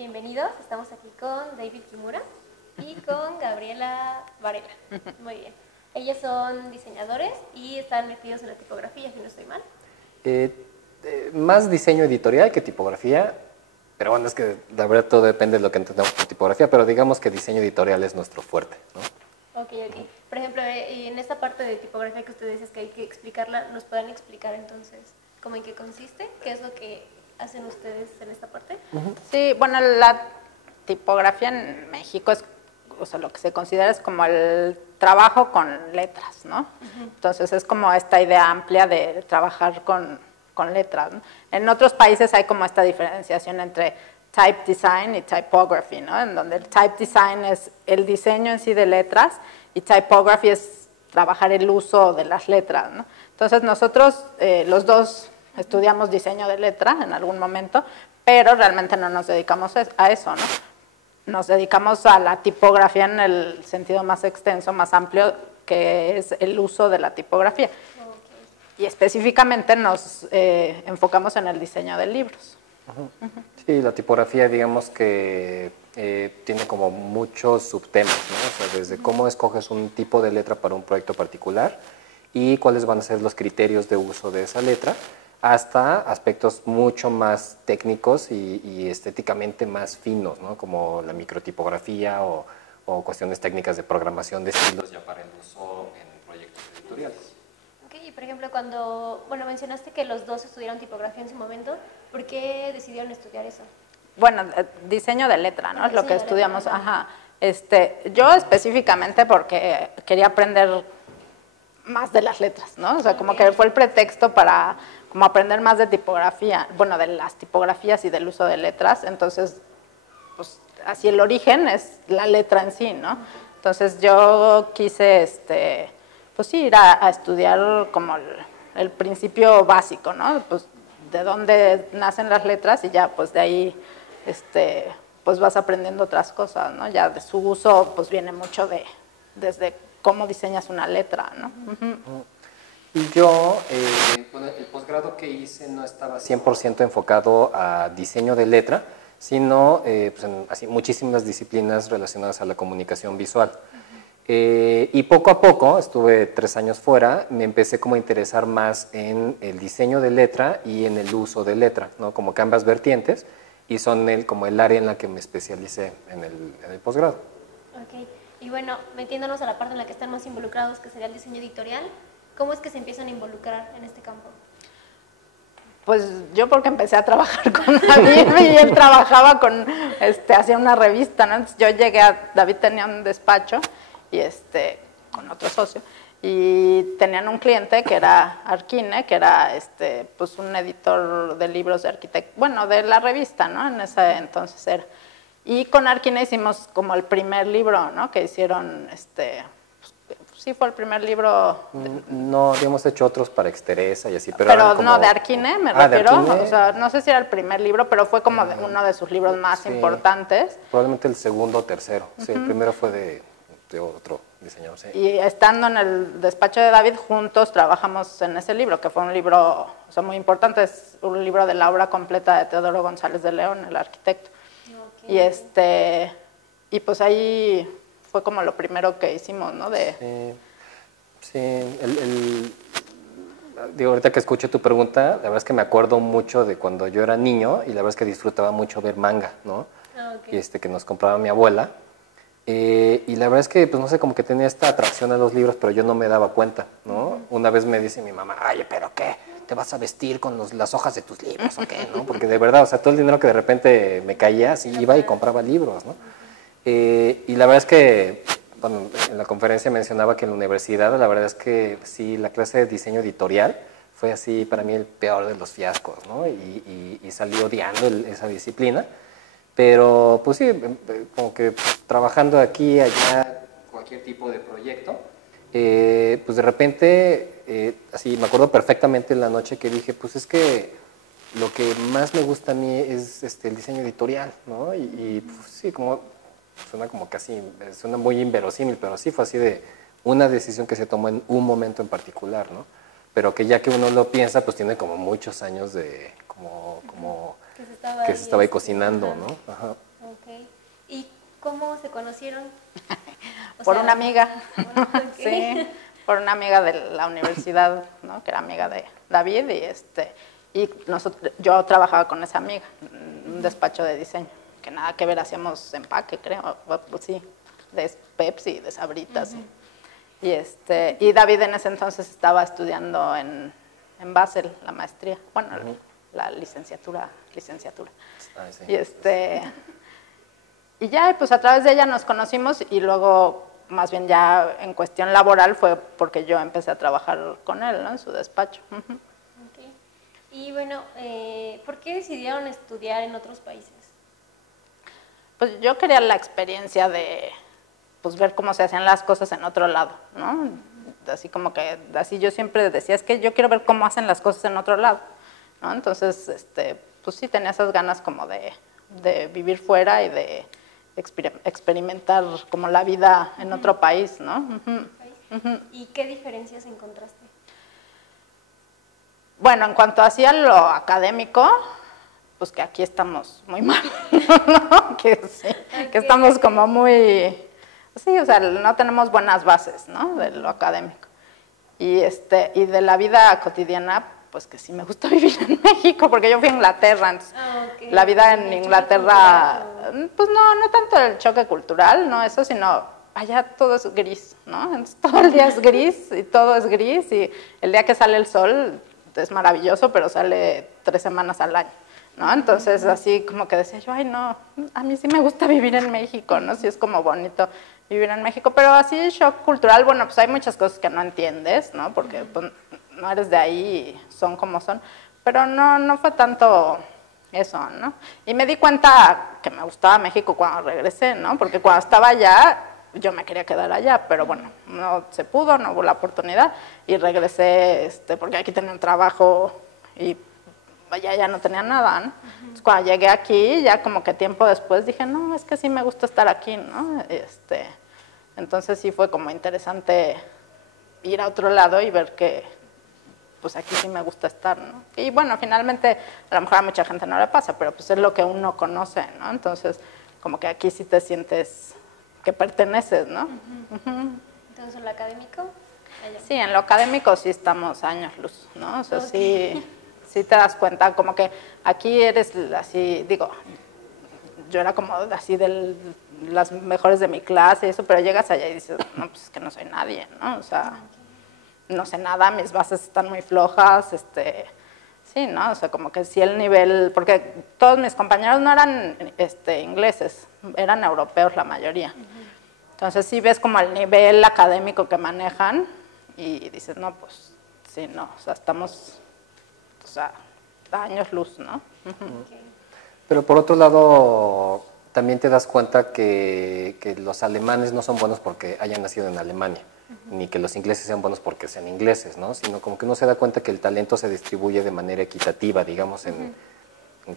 Bienvenidos, estamos aquí con David Kimura y con Gabriela Varela. Muy bien. Ellos son diseñadores y están metidos en la tipografía, si no estoy mal. Más diseño editorial que tipografía, pero bueno, es que la verdad todo depende de lo que entendamos por tipografía, pero digamos que diseño editorial es nuestro fuerte, ¿no? Ok. Por ejemplo, en esta parte de tipografía que ustedes dicen que hay que explicarla, ¿nos pueden explicar entonces cómo en qué consiste? ¿Qué es lo que hacen ustedes en esta parte? Sí, bueno, la tipografía en México es, o sea, lo que se considera es como el trabajo con letras, ¿no? Entonces es como esta idea amplia de trabajar con letras, ¿no? En otros países hay como esta diferenciación entre type design y typography, ¿no? En donde el type design es el diseño en sí de letras y typography es trabajar el uso de las letras, ¿no? Entonces nosotros los dos estudiamos diseño de letra en algún momento, pero realmente no nos dedicamos a eso, ¿no? Nos dedicamos a la tipografía en el sentido más extenso, más amplio, que es el uso de la tipografía. Okay. Y específicamente nos enfocamos en el diseño de libros. Sí, la tipografía, digamos que tiene como muchos subtemas, ¿no? O sea, desde cómo escoges un tipo de letra para un proyecto particular y cuáles van a ser los criterios de uso de esa letra, hasta aspectos mucho más técnicos y estéticamente más finos, ¿no? Como la microtipografía o cuestiones técnicas de programación de estilos ya para el uso en proyectos editoriales. Ok, y por ejemplo, cuando, mencionaste que los dos estudiaron tipografía en su momento, ¿por qué decidieron estudiar eso? Bueno, diseño de letra, ¿no? Es lo que estudiamos, ajá. Yo específicamente porque quería aprender más de las letras, ¿no? O sea, como que fue el pretexto para como aprender más de tipografía, bueno, de las tipografías y del uso de letras, entonces, pues, así el origen es la letra en sí, ¿no? Entonces yo quise, pues sí, ir a estudiar como el principio básico, ¿no? Pues de dónde nacen las letras y ya, pues de ahí, pues vas aprendiendo otras cosas, ¿no? Ya de su uso, pues viene mucho desde cómo diseñas una letra, ¿no? Y yo, bueno, el posgrado que hice no estaba 100% enfocado a diseño de letra, sino pues en así, muchísimas disciplinas relacionadas a la comunicación visual. Y poco a poco, estuve 3 años fuera, me empecé como a interesar más en el diseño de letra y en el uso de letra, ¿no? Como que ambas vertientes, y son como el área en la que me especialicé en el posgrado. Ok, y bueno, metiéndonos a la parte en la que están más involucrados, que sería el diseño editorial, ¿cómo es que se empiezan a involucrar en este campo? Pues yo porque empecé a trabajar con David y él trabajaba hacía una revista, ¿no? Entonces yo llegué David tenía un despacho y con otro socio y tenían un cliente que era Arquine, que era pues un editor de libros de arquitecto, bueno, de la revista, ¿no? En ese entonces era. Y con Arquine hicimos como el primer libro, ¿no? Que hicieron, sí fue el primer libro. No, habíamos hecho otros para Exteresa y así, pero como... no, de Arquine me refiero. De Arquine. O sea, no sé si era el primer libro, pero fue como uno de sus libros más importantes. Probablemente el segundo o tercero. Sí, el primero fue de otro diseñador. Sí. Y estando en el despacho de David, juntos trabajamos en ese libro, que fue un libro, o sea, muy importante. Es un libro de la obra completa de Teodoro González de León, el arquitecto. Okay. Y pues ahí fue como lo primero que hicimos, ¿no? Sí, digo, ahorita que escucho tu pregunta, la verdad es que me acuerdo mucho de cuando yo era niño y la verdad es que disfrutaba mucho ver manga, ¿no? Okay. Y que nos compraba mi abuela. Y la verdad es que, pues no sé, como que tenía esta atracción a los libros, pero yo no me daba cuenta, ¿no? Una vez me dice mi mamá, ay, ¿pero qué? ¿Te vas a vestir con las hojas de tus libros o qué? ¿No? Porque de verdad, o sea, todo el dinero que de repente me caía, así iba y compraba libros, ¿no? Y la verdad es que, bueno, en la conferencia mencionaba que en la universidad, la verdad es que sí, la clase de diseño editorial fue así para mí el peor de los fiascos, ¿no? Y salí odiando esa disciplina. Pero, pues sí, como que trabajando aquí, allá, cualquier tipo de proyecto, pues de repente, así me acuerdo perfectamente la noche que dije, pues es que lo que más me gusta a mí es el diseño editorial, ¿no? Y pues, sí, como suena como casi, suena muy inverosímil, pero sí fue así de una decisión que se tomó en un momento en particular, ¿no? Pero que ya que uno lo piensa, pues tiene como muchos años de, que se estaba ahí cocinando, ¿no? Ajá. conocieron? Por una amiga, bueno, sí, por una amiga de la universidad, ¿no? Que era amiga de David y yo trabajaba con esa amiga en un despacho de diseño, que nada que ver, hacíamos empaque, creo, pues sí, de Pepsi, de Sabritas. Y David en ese entonces estaba estudiando en Basel, la maestría, bueno, la licenciatura. Ay, sí. Y ya, pues a través de ella nos conocimos y luego, más bien ya en cuestión laboral, fue porque yo empecé a trabajar con él, ¿no? En su despacho. Okay. Y bueno, ¿por qué decidieron estudiar en otros países? Pues yo quería la experiencia de pues ver cómo se hacían las cosas en otro lado, ¿no? Así como que, así yo siempre decía, es que yo quiero ver cómo hacen las cosas en otro lado, ¿no? Entonces, pues sí tenía esas ganas como de vivir fuera y de experimentar como la vida en otro país, ¿no? ¿Y qué diferencias encontraste? Bueno, en cuanto hacía lo académico, pues que aquí estamos muy mal, ¿no? Que estamos como muy, sí, o sea, no tenemos buenas bases, ¿no? De lo académico. Y de la vida cotidiana, pues que sí me gusta vivir en México, porque yo fui a Inglaterra, entonces la vida en Inglaterra, pues no tanto el choque cultural, no eso, sino allá todo es gris, ¿no? Entonces todo el día es gris y todo es gris y el día que sale el sol es maravilloso, pero sale 3 semanas al año, ¿no? Entonces así como que decía yo, ay no, a mí sí me gusta vivir en México, ¿no? Sí es como bonito vivir en México, pero así shock cultural, bueno, pues hay muchas cosas que no entiendes, ¿no? Porque pues, no eres de ahí y son como son, pero no fue tanto eso, ¿no? Y me di cuenta que me gustaba México cuando regresé, ¿no? Porque cuando estaba allá, yo me quería quedar allá, pero bueno, no se pudo, no hubo la oportunidad y regresé, porque aquí tenía un trabajo y allá ya no tenía nada, ¿no? Entonces, cuando llegué aquí, ya como que tiempo después dije, no, es que sí me gusta estar aquí, ¿no? Entonces sí fue como interesante ir a otro lado y ver que pues aquí sí me gusta estar, ¿no? Y bueno, finalmente a lo mejor a mucha gente no le pasa, pero pues es lo que uno conoce, ¿no? Entonces como que aquí sí te sientes que perteneces, ¿no? Entonces, ¿en lo académico? Allá. Sí, en lo académico sí estamos años luz, ¿no? O sea, sí te das cuenta, como que aquí eres así, digo, yo era como así de las mejores de mi clase y eso, pero llegas allá y dices, no, pues es que no soy nadie, ¿no? O sea, no sé nada, mis bases están muy flojas, sí, ¿no? O sea, como que sí el nivel, porque todos mis compañeros no eran ingleses, eran europeos la mayoría. Entonces sí ves como el nivel académico que manejan y dices, no, pues sí, no, o sea, estamos, o sea, a años luz, ¿no? Pero por otro lado, también te das cuenta que los alemanes no son buenos porque hayan nacido en Alemania, ni que los ingleses sean buenos porque sean ingleses, ¿no? Sino como que uno se da cuenta que el talento se distribuye de manera equitativa, digamos, en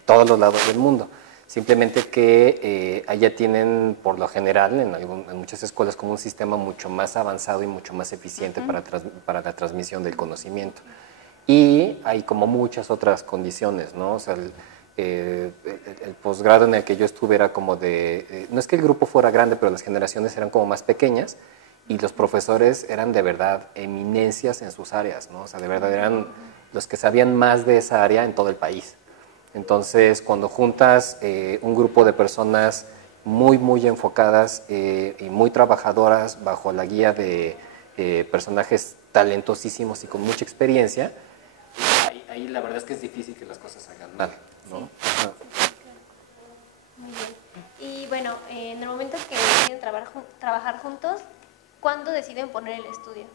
todos los lados del mundo. Simplemente que allá tienen, por lo general, en muchas escuelas, como un sistema mucho más avanzado y mucho más eficiente para la transmisión del conocimiento. Y hay como muchas otras condiciones, ¿no? O sea, el posgrado en el que yo estuve era como no es que el grupo fuera grande, pero las generaciones eran como más pequeñas y los profesores eran de verdad eminencias en sus áreas, ¿no? O sea, de verdad eran los que sabían más de esa área en todo el país. Entonces, cuando juntas un grupo de personas muy enfocadas y muy trabajadoras bajo la guía de personajes talentosísimos y con mucha experiencia, ahí la verdad es que es difícil que las cosas salgan mal, ¿no? Sí. Muy bien. Y bueno, en el momento que deciden trabajar juntos, ¿cuándo deciden poner el estudio?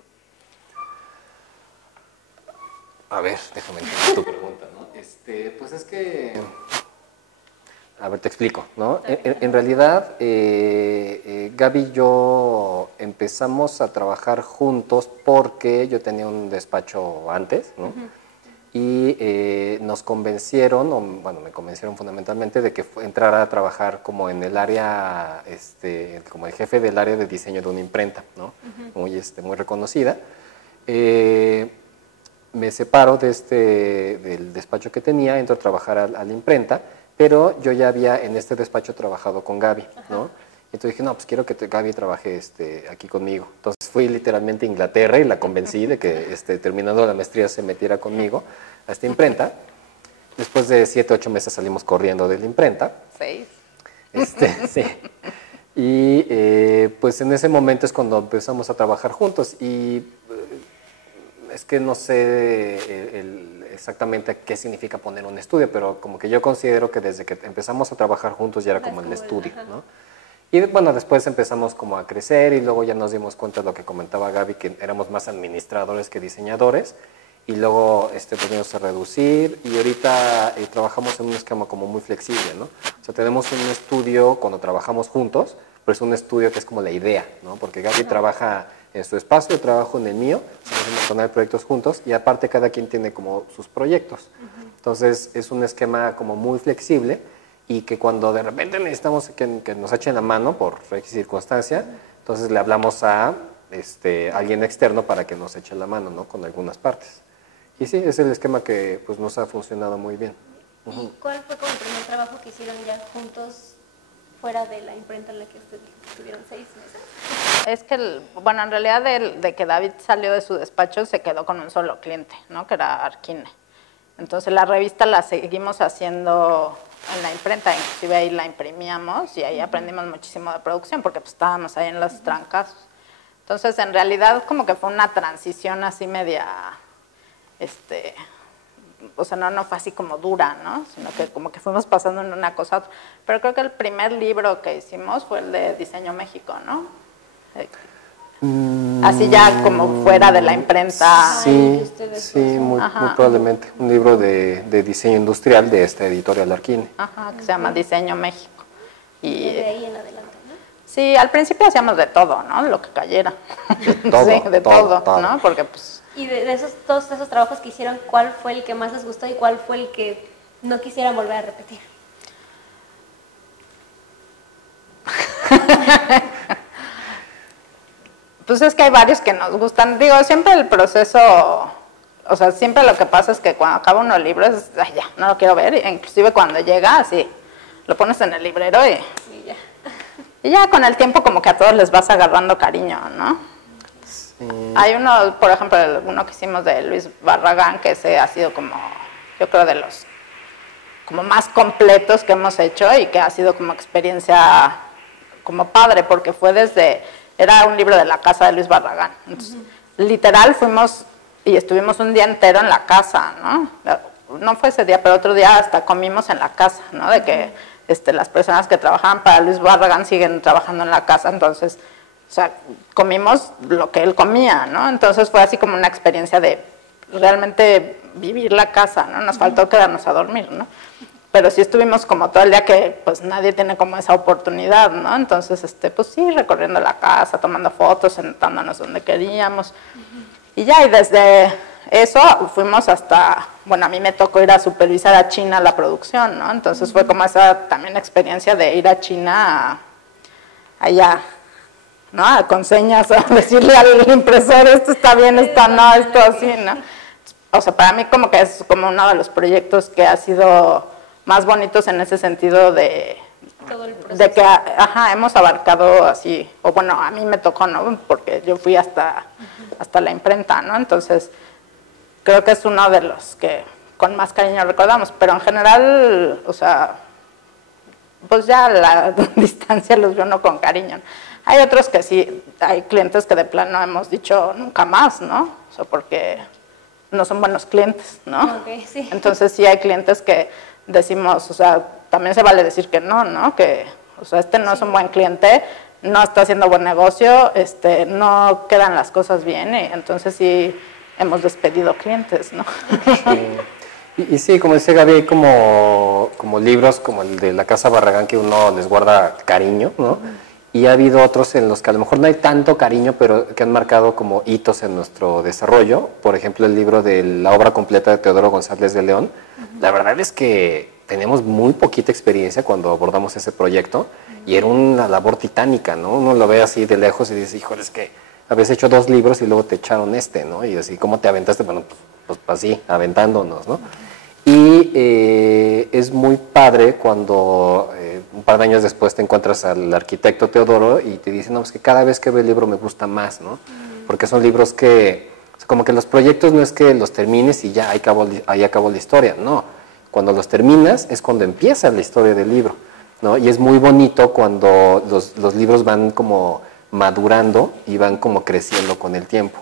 A ver, déjame entender tu pregunta, ¿no? Pues es que... A ver, te explico, ¿no? En realidad, Gaby y yo empezamos a trabajar juntos porque yo tenía un despacho antes, ¿no? Y nos convencieron, bueno, me convencieron fundamentalmente de que entrara a trabajar como en el área, como el jefe del área de diseño de una imprenta, ¿no? Muy reconocida. Me separo del despacho que tenía, entro a trabajar a la imprenta, pero yo ya había en este despacho trabajado con Gaby, ¿no? Entonces dije, no, pues quiero que Gaby trabaje aquí conmigo. Entonces fui literalmente a Inglaterra y la convencí de que terminando la maestría se metiera conmigo a esta imprenta. Después de 7, 8 meses salimos corriendo de la imprenta. 6. Sí. Y pues en ese momento es cuando empezamos a trabajar juntos. Y es que no sé exactamente qué significa poner un estudio, pero como que yo considero que desde que empezamos a trabajar juntos ya era como el estudio, ¿no? Y bueno, después empezamos como a crecer y luego ya nos dimos cuenta de lo que comentaba Gaby, que éramos más administradores que diseñadores, y luego venimos a reducir y ahorita trabajamos en un esquema como muy flexible, ¿no? O sea, tenemos un estudio cuando trabajamos juntos, pero es un estudio que es como la idea, ¿no? Porque Gaby trabaja en su espacio, yo trabajo en el mío, hacemos una de proyectos juntos y aparte cada quien tiene como sus proyectos. Entonces es un esquema como muy flexible y que cuando de repente necesitamos que nos echen la mano por X circunstancia, entonces le hablamos a alguien externo para que nos eche la mano, ¿no? Con algunas partes. Y sí, es el esquema que pues, nos ha funcionado muy bien. ¿Y cuál fue como el primer trabajo que hicieron ya juntos fuera de la imprenta en la que estuvieron 6 meses? Es que, bueno, en realidad de que David salió de su despacho se quedó con un solo cliente, ¿no? Que era Arquine. Entonces la revista la seguimos haciendo en la imprenta, inclusive ahí la imprimíamos y ahí aprendimos muchísimo de producción porque pues, estábamos ahí en los trancazos. Entonces en realidad como que fue una transición así media, o sea, no fue así como dura, ¿no? Sino que como que fuimos pasando en una cosa a otra. Pero creo que el primer libro que hicimos fue el de Diseño México, ¿no? Así ya como fuera de la imprenta. Sí, muy probablemente. Un libro de diseño industrial de esta editorial Arquine. Ajá, que se llama Diseño México. Y de ahí en adelante, ¿no? Sí, al principio hacíamos de todo, ¿no? Lo que cayera. De todo, sí, de todo, todo, ¿no? Porque pues... Y de todos esos trabajos que hicieron, ¿cuál fue el que más les gustó y cuál fue el que no quisieran volver a repetir? Pues es que hay varios que nos gustan. Digo, siempre el proceso, o sea, siempre lo que pasa es que cuando acaba uno el libro es, ay, ya, no lo quiero ver. E inclusive cuando llega, así, lo pones en el librero y ya. Y ya con el tiempo como que a todos les vas agarrando cariño, ¿no? Sí. Hay uno, por ejemplo, uno que hicimos de Luis Barragán, que ese ha sido como, yo creo, de los como más completos que hemos hecho y que ha sido como experiencia como padre, porque fue era un libro de la casa de Luis Barragán. Entonces, literal fuimos y estuvimos un día entero en la casa, ¿no? No fue ese día, pero otro día hasta comimos en la casa, ¿no? De que las personas que trabajaban para Luis Barragán siguen trabajando en la casa, entonces, o sea, comimos lo que él comía, ¿no? Entonces fue así como una experiencia de realmente vivir la casa, ¿no? Nos faltó quedarnos a dormir, ¿no? Pero sí estuvimos como todo el día que pues nadie tiene como esa oportunidad, ¿no? Entonces, pues sí, recorriendo la casa, tomando fotos, sentándonos donde queríamos. Y ya, y desde eso fuimos hasta, bueno, a mí me tocó ir a supervisar a China la producción, ¿no? Entonces fue como esa también experiencia de ir a China allá, ¿no? Con señas, a decirle al impresor, esto está bien, esto no, esto así, ¿no? O sea, para mí como que es como uno de los proyectos que ha sido más bonitos en ese sentido de que hemos abarcado así, o bueno, a mí me tocó, ¿no? Porque yo fui hasta la imprenta, ¿no? Entonces, creo que es uno de los que con más cariño recordamos, pero en general, o sea, pues ya a la distancia los veo uno con cariño, ¿no? Hay otros que sí, hay clientes que de plano hemos dicho nunca más, ¿no? O sea, porque no son buenos clientes, ¿no? Okay, sí. Entonces sí hay clientes que decimos, o sea, también se vale decir que no, ¿no? Que, o sea, no es un buen cliente, no está haciendo buen negocio, no quedan las cosas bien, y entonces sí hemos despedido clientes, ¿no? Sí. Y sí, como dice Gaby, hay como libros como el de La Casa Barragán que uno les guarda cariño, ¿no? Y ha habido otros en los que a lo mejor no hay tanto cariño, pero que han marcado como hitos en nuestro desarrollo. Por ejemplo, el libro de La obra completa de Teodoro González de León. La verdad es que tenemos muy poquita experiencia cuando abordamos ese proyecto y era una labor titánica, ¿no? Uno lo ve así de lejos y dice, híjole, es que habías hecho 2 libros y luego te echaron ¿no? Y así, ¿cómo te aventaste? Bueno, pues así, aventándonos, ¿no? Y es muy padre cuando un par de años después te encuentras al arquitecto Teodoro y te dice, no, es que cada vez que veo el libro me gusta más, ¿no? Porque son libros que, o sea, como que los proyectos no es que los termines y ya ahí acabó la historia, no. Cuando los terminas es cuando empieza la historia del libro, ¿no? Y es muy bonito cuando los libros van como madurando y van como creciendo con el tiempo.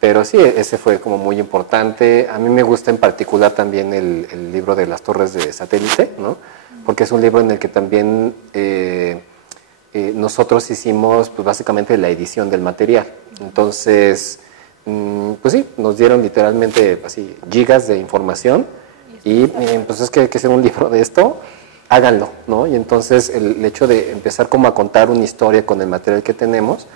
Pero sí, ese fue como muy importante. A mí me gusta en particular también el libro de las torres de satélite, ¿no? Porque es un libro en el que también nosotros hicimos pues, básicamente la edición del material. Entonces, pues sí, nos dieron literalmente así gigas de información y pues es que hay que hacer un libro de esto, háganlo, ¿no? Y entonces el hecho de empezar como a contar una historia con el material que tenemos,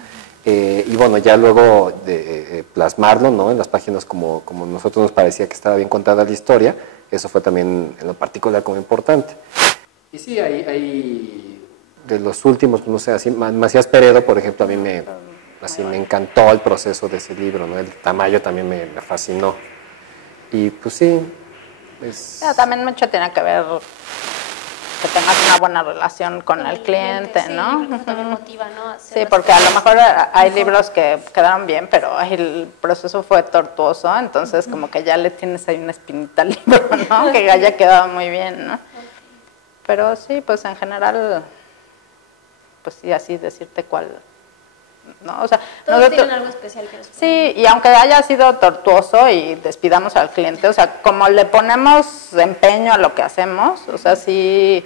y bueno, ya luego de plasmarlo, ¿no? En las páginas como nosotros nos parecía que estaba bien contada la historia, eso fue también en lo particular como importante. Y sí, hay de los últimos, no sé, así, Macías Peredo, por ejemplo, a mí me encantó el proceso de ese libro, ¿no? El Tamayo también me fascinó. Y pues sí, también mucho tiene que ver que tengas una buena relación con el cliente, sí, ¿no? Eso también motiva, ¿no? Sí, porque a lo mejor hay libros que quedaron bien, pero el proceso fue tortuoso, entonces como que ya le tienes ahí una espinita al libro, ¿no? Que haya quedado muy bien, ¿no? Pero sí, pues en general, pues sí, así decirte cuál, ¿no? O sea, todos tienen algo especial que nos ponen. Sí, y aunque haya sido tortuoso y despidamos al cliente, o sea, como le ponemos empeño a lo que hacemos, o sea, sí,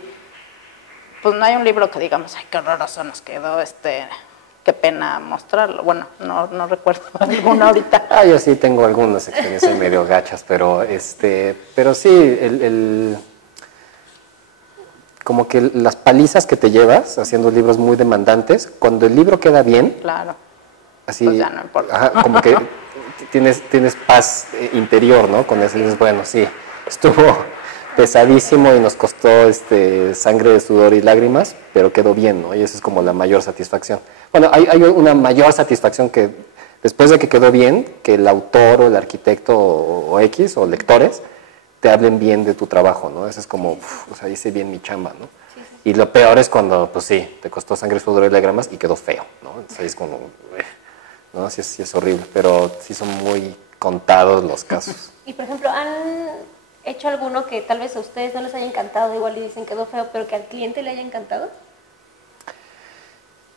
pues no hay un libro que digamos, ay, qué horroroso nos quedó, qué pena mostrarlo. Bueno, no recuerdo alguno ahorita. yo sí tengo algunas experiencias medio gachas, pero sí, como que las palizas que te llevas haciendo libros muy demandantes, cuando el libro queda bien, claro, así, pues ya no importa. Ajá, como que tienes paz interior, ¿no? Con eso dices, bueno, sí, estuvo pesadísimo y nos costó sangre, sudor y lágrimas, pero quedó bien, ¿no? Y eso es como la mayor satisfacción. Bueno, hay una mayor satisfacción que después de que quedó bien, que el autor o el arquitecto o X o lectores te hablen bien de tu trabajo, ¿no? Eso es como, o sea, hice bien mi chamba, ¿no? Sí. Y lo peor es cuando, pues sí, te costó sangre, sudor y lágrimas y quedó feo, ¿no? Entonces es como, ¿no? Sí es horrible, pero sí son muy contados los casos. Y por ejemplo, ¿han hecho alguno que tal vez a ustedes no les haya encantado, igual y dicen quedó feo, pero que al cliente le haya encantado?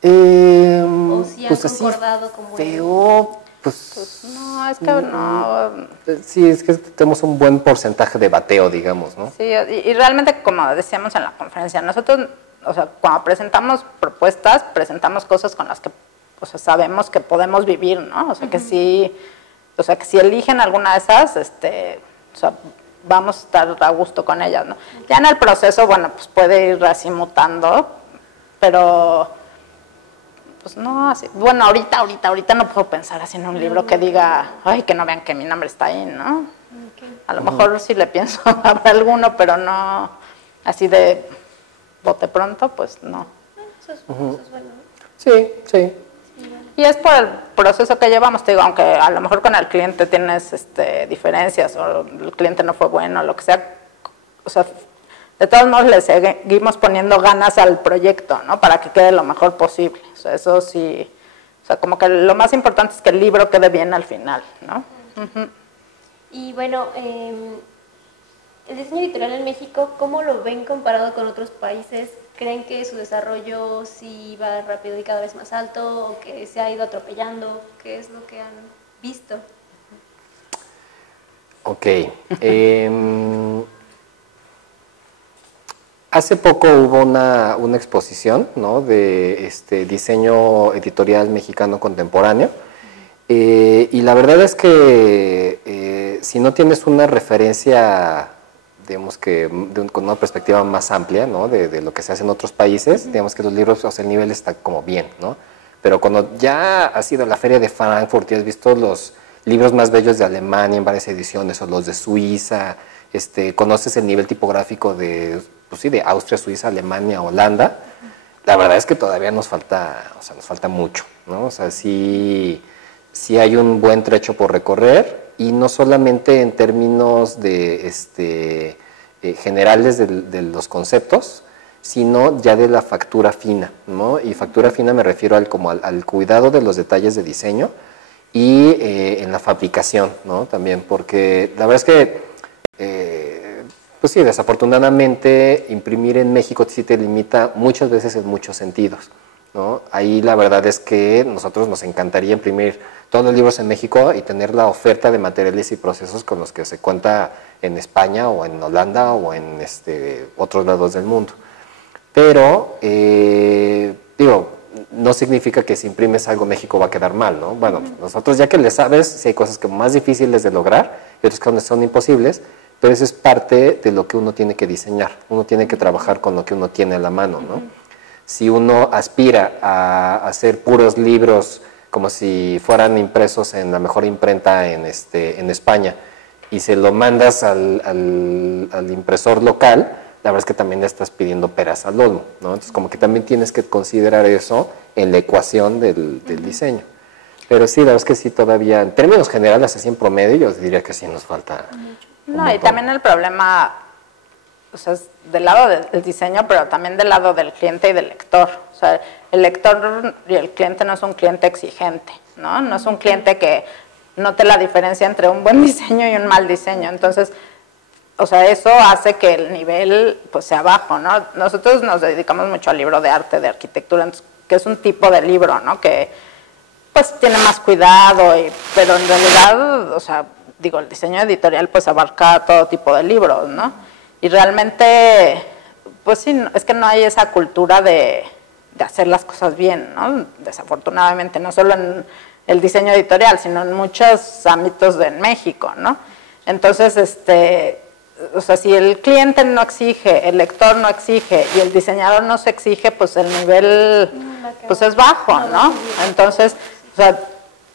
¿O si han concordado como feo? Pues no, es que no. Sí, es que tenemos un buen porcentaje de bateo, digamos, ¿no? Sí, y realmente, como decíamos en la conferencia, nosotros, o sea, cuando presentamos propuestas, presentamos cosas con las que, o sea, sabemos que podemos vivir, ¿no? O sea, que sí, o sea, que si eligen alguna de esas, o sea, vamos a estar a gusto con ellas, ¿no? Ya en el proceso, bueno, pues puede ir así mutando, pero pues no, así, bueno, ahorita no puedo pensar así en un libro que diga, ay, que no vean que mi nombre está ahí, ¿no? Okay. A lo mejor sí le pienso habrá alguno, pero no, así de bote pronto, pues no. Eso es bueno. Sí. Y es por el proceso que llevamos, te digo, aunque a lo mejor con el cliente tienes diferencias o el cliente no fue bueno, lo que sea, o sea, de todos modos le seguimos poniendo ganas al proyecto, ¿no? Para que quede lo mejor posible. O sea, eso sí, o sea, como que lo más importante es que el libro quede bien al final, ¿no? Y bueno, el diseño editorial en México, ¿cómo lo ven comparado con otros países? ¿Creen que su desarrollo sí va rápido y cada vez más alto o que se ha ido atropellando? ¿Qué es lo que han visto? Ok. Hace poco hubo una exposición, ¿no? De diseño editorial mexicano contemporáneo, y la verdad es que si no tienes una referencia, digamos que con una perspectiva más amplia, ¿no? de lo que se hace en otros países, digamos que los libros, o sea, el nivel está como bien, ¿no? Pero cuando ya has ido a la feria de Frankfurt y has visto los libros más bellos de Alemania en varias ediciones, o los de Suiza, conoces el nivel tipográfico de, pues sí, de Austria, Suiza, Alemania, Holanda, la verdad es que todavía nos falta mucho, ¿no? O sea, sí hay un buen trecho por recorrer, y no solamente en términos de generales de los conceptos, sino ya de la factura fina, ¿no? Y factura fina me refiero al cuidado de los detalles de diseño y en la fabricación, ¿no? También, porque la verdad es que, pues sí, desafortunadamente imprimir en México sí te limita muchas veces en muchos sentidos, ¿no? Ahí la verdad es que nosotros nos encantaría imprimir todos los libros en México y tener la oferta de materiales y procesos con los que se cuenta en España o en Holanda o en otros lados del mundo. Pero, digo, no significa que si imprimes algo México va a quedar mal, ¿no? Bueno, nosotros ya que le sabes, si hay cosas que son más difíciles de lograr y otras que son imposibles, pero eso es parte de lo que uno tiene que diseñar. Uno tiene que trabajar con lo que uno tiene a la mano, ¿no? Si uno aspira a hacer puros libros como si fueran impresos en la mejor imprenta en España y se lo mandas al impresor local, la verdad es que también le estás pidiendo peras al olmo, ¿no? Entonces, como que también tienes que considerar eso en la ecuación del diseño. Pero sí, la verdad es que sí, todavía, en términos generales, así en promedio, yo diría que sí nos falta. No, y también el problema, o sea, es del lado del diseño, pero también del lado del cliente y del lector. O sea, el lector y el cliente no es un cliente exigente, ¿no? No es un cliente que note la diferencia entre un buen diseño y un mal diseño. Entonces, o sea, eso hace que el nivel pues sea bajo, ¿no? Nosotros nos dedicamos mucho al libro de arte, de arquitectura, que es un tipo de libro, ¿no? Que pues tiene más cuidado, pero en realidad, o sea, digo, el diseño editorial pues abarca todo tipo de libros, ¿no? Y realmente, pues sí, es que no hay esa cultura de hacer las cosas bien, ¿no? Desafortunadamente, no solo en el diseño editorial, sino en muchos ámbitos de México, ¿no? Entonces, o sea, si el cliente no exige, el lector no exige y el diseñador no se exige, pues el nivel pues es bajo, ¿no? Entonces, o sea,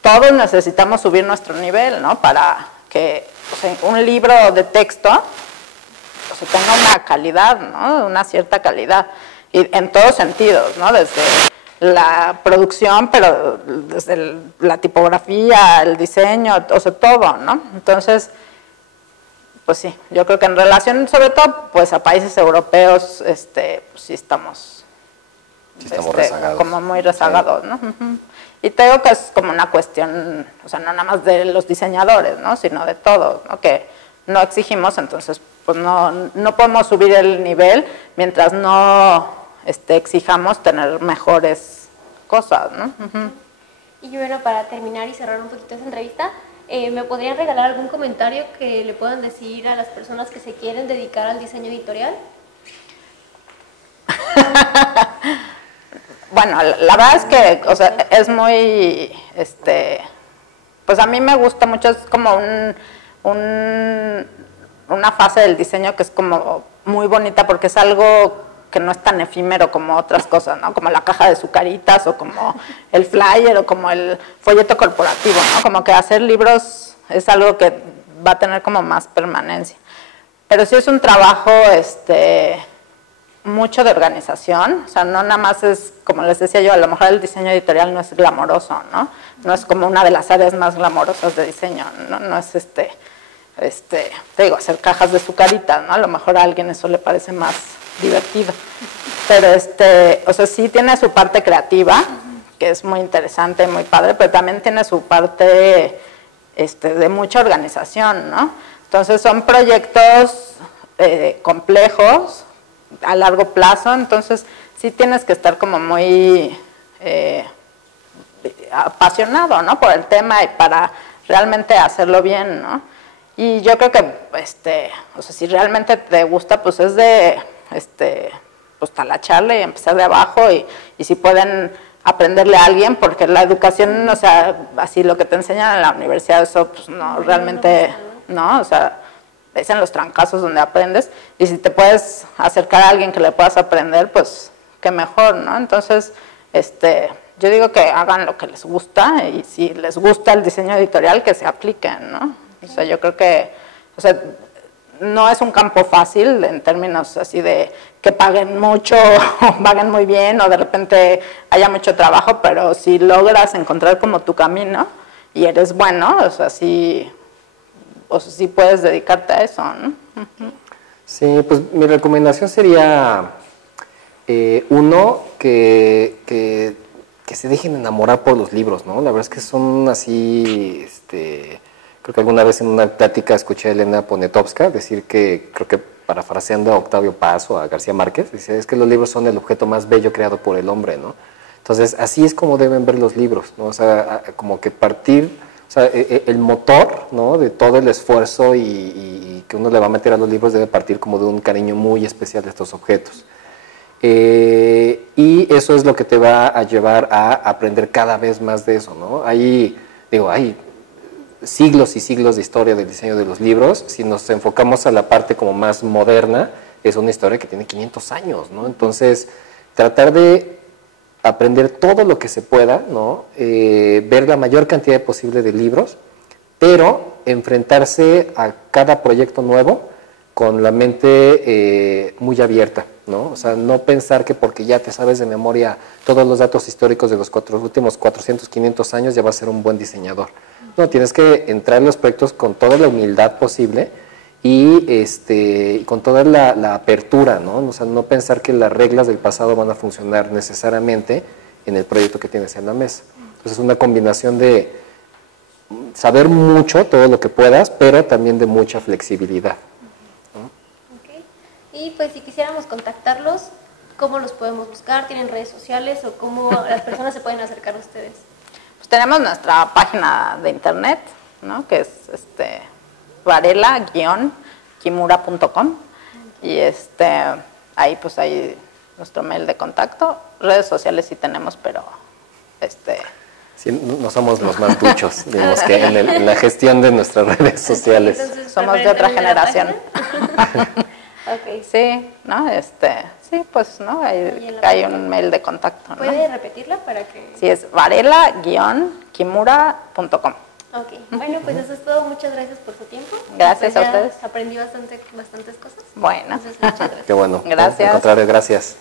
todos necesitamos subir nuestro nivel, ¿no? Para que, o sea, un libro de texto, o sea, tenga una calidad, ¿no? Una cierta calidad, y en todos sentidos, ¿no? Desde la producción, pero desde la tipografía, el diseño, o sea, todo, ¿no? Entonces, pues sí, yo creo que en relación, sobre todo, pues a países europeos, pues sí estamos rezagados. como muy rezagados, ¿no? Y te digo que es como una cuestión, o sea, no nada más de los diseñadores, ¿no? Sino de todos, ¿no? Que no exigimos, entonces, pues no podemos subir el nivel mientras no exijamos tener mejores cosas, ¿no? Y bueno, para terminar y cerrar un poquito esta entrevista, ¿me podrían regalar algún comentario que le puedan decir a las personas que se quieren dedicar al diseño editorial? Bueno, la verdad es que, o sea, es muy, pues a mí me gusta mucho, es como una fase del diseño que es como muy bonita porque es algo que no es tan efímero como otras cosas, ¿no? Como la caja de Zucaritas o como el flyer o como el folleto corporativo, ¿no? Como que hacer libros es algo que va a tener como más permanencia. Pero sí es un trabajo, mucho de organización, o sea, no nada más es, como les decía yo, a lo mejor el diseño editorial no es glamoroso, ¿no? No es como una de las áreas más glamorosas de diseño, ¿no? No es te digo, hacer cajas de Zucaritas, ¿no? A lo mejor a alguien eso le parece más divertido. Pero o sea, sí tiene su parte creativa, que es muy interesante, muy padre, pero también tiene su parte de mucha organización, ¿no? Entonces son proyectos complejos, a largo plazo, entonces sí tienes que estar como muy apasionado, ¿no? Por el tema y para realmente hacerlo bien, ¿no? Y yo creo que, o sea, si realmente te gusta, pues es de, pues talacharle y empezar de abajo y si pueden aprenderle a alguien, porque la educación, o sea, así lo que te enseñan en la universidad, eso pues no, realmente, no, o sea, es en los trancazos donde aprendes, y si te puedes acercar a alguien que le puedas aprender, pues qué mejor, ¿no? Entonces, yo digo que hagan lo que les gusta, y si les gusta el diseño editorial, que se apliquen, ¿no? O sea, yo creo que, o sea, no es un campo fácil en términos así de que paguen mucho o paguen muy bien o de repente haya mucho trabajo, pero si logras encontrar como tu camino y eres bueno, o sea, sí puedes dedicarte a eso, ¿no? Sí, pues mi recomendación sería Uno, que se dejen enamorar por los libros, ¿no? La verdad es que son así, creo que alguna vez en una plática escuché a Elena Poniatowska decir que, creo que parafraseando a Octavio Paz o a García Márquez, dice, es que los libros son el objeto más bello creado por el hombre, ¿no? Entonces, así es como deben ver los libros, ¿no? O sea, como que partir, o sea, el motor, ¿no? De todo el esfuerzo y que uno le va a meter a los libros debe partir como de un cariño muy especial de estos objetos. Y eso es lo que te va a llevar a aprender cada vez más de eso, ¿no? Hay siglos y siglos de historia del diseño de los libros. Si nos enfocamos a la parte como más moderna, es una historia que tiene 500 años, ¿no? Entonces, tratar de aprender todo lo que se pueda, ¿no? Ver la mayor cantidad posible de libros, pero enfrentarse a cada proyecto nuevo con la mente muy abierta, ¿no? O sea, no pensar que porque ya te sabes de memoria todos los datos históricos de los últimos 400, 500 años ya vas a ser un buen diseñador. No, tienes que entrar en los proyectos con toda la humildad posible y con toda la apertura, ¿no? O sea, no pensar que las reglas del pasado van a funcionar necesariamente en el proyecto que tienes en la mesa. Entonces es una combinación de saber mucho, todo lo que puedas, pero también de mucha flexibilidad. Y pues si quisiéramos contactarlos, ¿cómo los podemos buscar? ¿Tienen redes sociales o cómo las personas se pueden acercar a ustedes? Pues tenemos nuestra página de internet, ¿no? Que es varela-kimura.com y ahí pues hay nuestro mail de contacto. Redes sociales sí tenemos, pero Sí, no somos los más duchos, digamos que en la gestión de nuestras redes sociales. Entonces, somos de otra generación. Okay. Sí, ¿no? Sí, pues, ¿no? Hay un mail de contacto, ¿no? ¿Puede repetirla para que...? Sí, es varela-kimura.com. Ok, bueno, pues eso es todo. Muchas gracias por su tiempo. Gracias pues a ustedes. Aprendí bastantes cosas. Bueno. Entonces, muchas gracias. Qué bueno. Gracias. Al contrario, gracias.